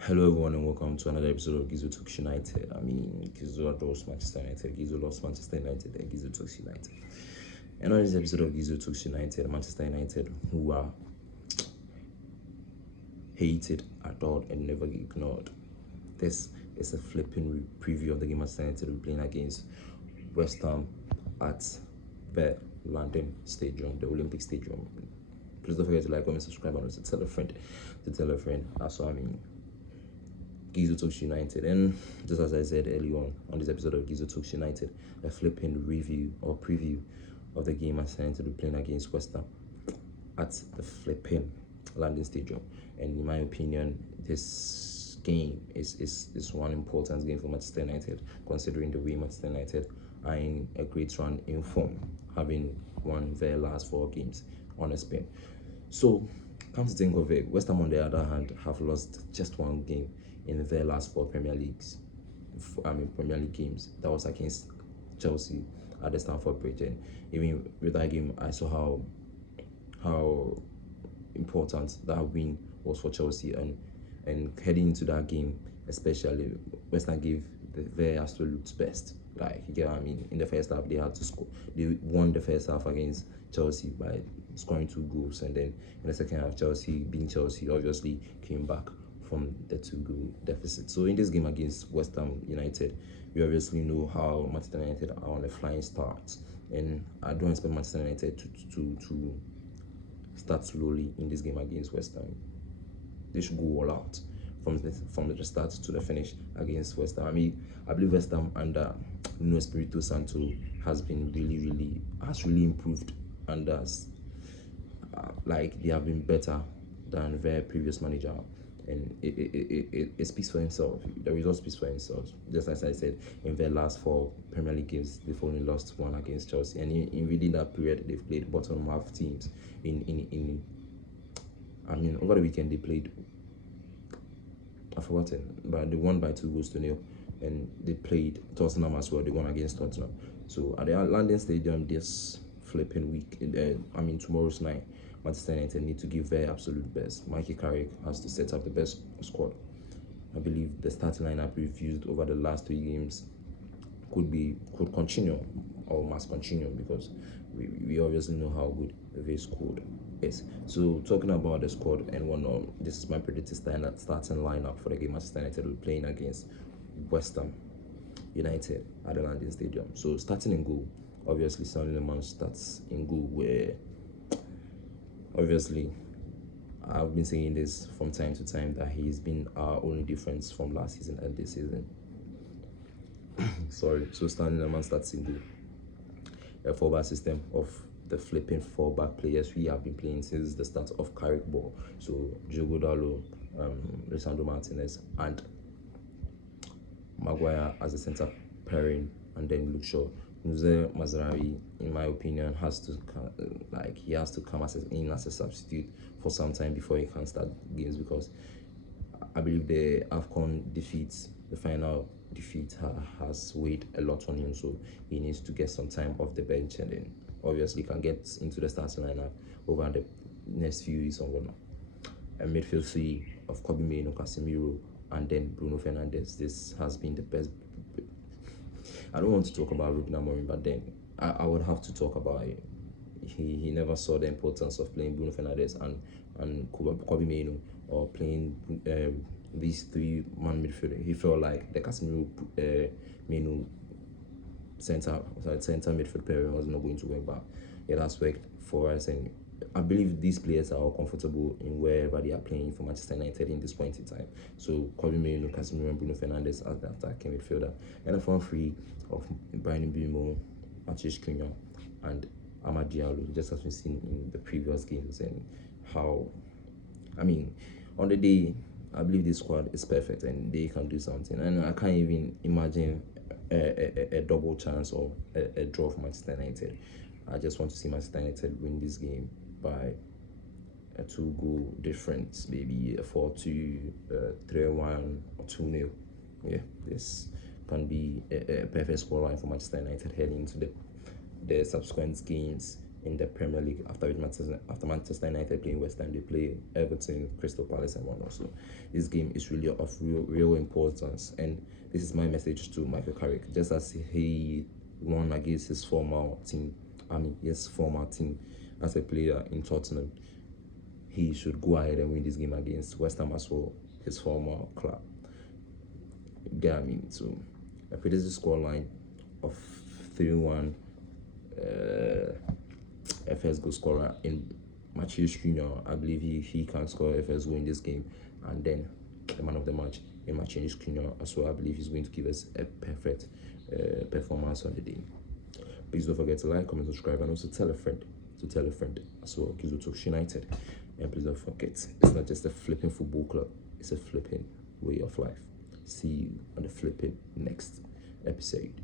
Hello everyone and welcome to another episode of Gizo Talks United. Gizo adores Manchester United, Gizo loves Manchester United, and Gizo Talks United. And on this episode of Gizo Talks United, Manchester United, who are hated, adored, and never ignored. This is a flipping preview of the game Manchester United will be playing against West Ham at the London Stadium, the Olympic Stadium. Please don't forget to like, comment, subscribe, and also tell a friend. Gizo Talks United, and just as I said earlier on this episode of Gizo Talks United, a flipping review or preview of the game Manchester United will be playing against West Ham at the flipping London Stadium. And in my opinion, this game is one important game for Manchester United, considering the way Manchester United are in a great run in form, having won their last 4 games on a spin. So, come to think of it, West Ham on the other hand have lost just 1 game in their last 4 Premier League games. That was against Chelsea at the Stamford Bridge, and even with that game, I saw how important that win was for Chelsea, and heading into that game, especially West Ham gave their absolute best. Like, you get what I mean? In the first half, they had to score. They won the first half against Chelsea by scoring 2 goals, and then in the second half, Chelsea, being Chelsea, obviously came back from the 2-goal deficit. So in this game against West Ham United, we obviously know how Manchester United are on a flying start, and I don't expect Manchester United to start slowly in this game against West Ham. They should go all out from the start to the finish against West Ham. I believe West Ham under Nuno Espirito Santo has been really improved, and like they have been better than their previous manager, and it speaks for himself. The result speaks for himself. Just as I said, in their last 4 Premier League games, they've only lost 1 against Chelsea, and in within that period, they've played bottom half teams. Over the weekend they played, I've forgotten, but they won by 2-0, and they played Tottenham as well. They won against Tottenham. So at the London Stadium this flipping week, tomorrow's night, Manchester United need to give their absolute best. Michael Carrick has to set up the best squad. I believe the starting lineup we've used over the last 3 games could continue or must continue, because we obviously know how good this squad is. So talking about the squad and whatnot, this is my predicted starting lineup for the game Manchester United will be playing against West Ham United at the London Stadium. So starting in goal, obviously Sonny Lemon starts in goal, where obviously I've been saying this from time to time that he's been our only difference from last season and this season. Sorry. So Stanley Lemon starts in the 4-back system of the flipping 4-back players we have been playing since the start of Carrick ball. So Diogo Dalot, Lisandro Martinez, and Maguire as a centre pairing, and then Luke Shaw. Nuzé Mazraoui, in my opinion, has to come as a substitute for some time before he can start games, because I believe the AFCON defeats, the final defeat, has weighed a lot on him. So he needs to get some time off the bench, and then obviously can get into the starting lineup over the next few weeks or whatnot. A midfield 3 of Kobe Mainoo, Casemiro, and then Bruno Fernandes. This has been the best. I don't want to talk about Ruben Amorim, but then I would have to talk about it. He never saw the importance of playing Bruno Fernandes and Kobe Mainoo, or playing these 3-man midfield. He felt like the Casemiro Mainoo center midfield pairing was not going to work, but it has worked for us, and I believe these players are all comfortable in wherever they are playing for Manchester United in this point in time. So Kobe Mainoo, Casemiro, and Bruno Fernandes as the attacking midfielder, and a front 3 of Brian Mbeumo, Matheus Cunha, and Amad Diallo, just as we've seen in the previous games. And how, on the day, I believe this squad is perfect and they can do something. And I can't even imagine a double chance or a draw for Manchester United. I just want to see Manchester United win this game by a 2-goal difference, maybe a 4-2, 3-1, or 2-0. Yeah, this can be a perfect scoreline for Manchester United heading into the subsequent games in the Premier League. After Manchester United playing West Ham, they play Everton, Crystal Palace, and whatnot. So this game is really of real importance. And this is my message to Michael Carrick. Just as he won against his former team, as a player in Tottenham, he should go ahead and win this game against West Ham as well, his former club. Get me? So I predict the scoreline of 3-1. FS goal scorer in Machius Junior. I believe he can score FS goal in this game, and then the man of the match in Machius Junior as well. I believe he's going to give us a perfect performance on the day. Please don't forget to like, comment, subscribe, and also tell a friend as well. Kizu Talks United. And please don't forget, it's not just a flipping football club, it's a flipping way of life. See you on the flipping next episode.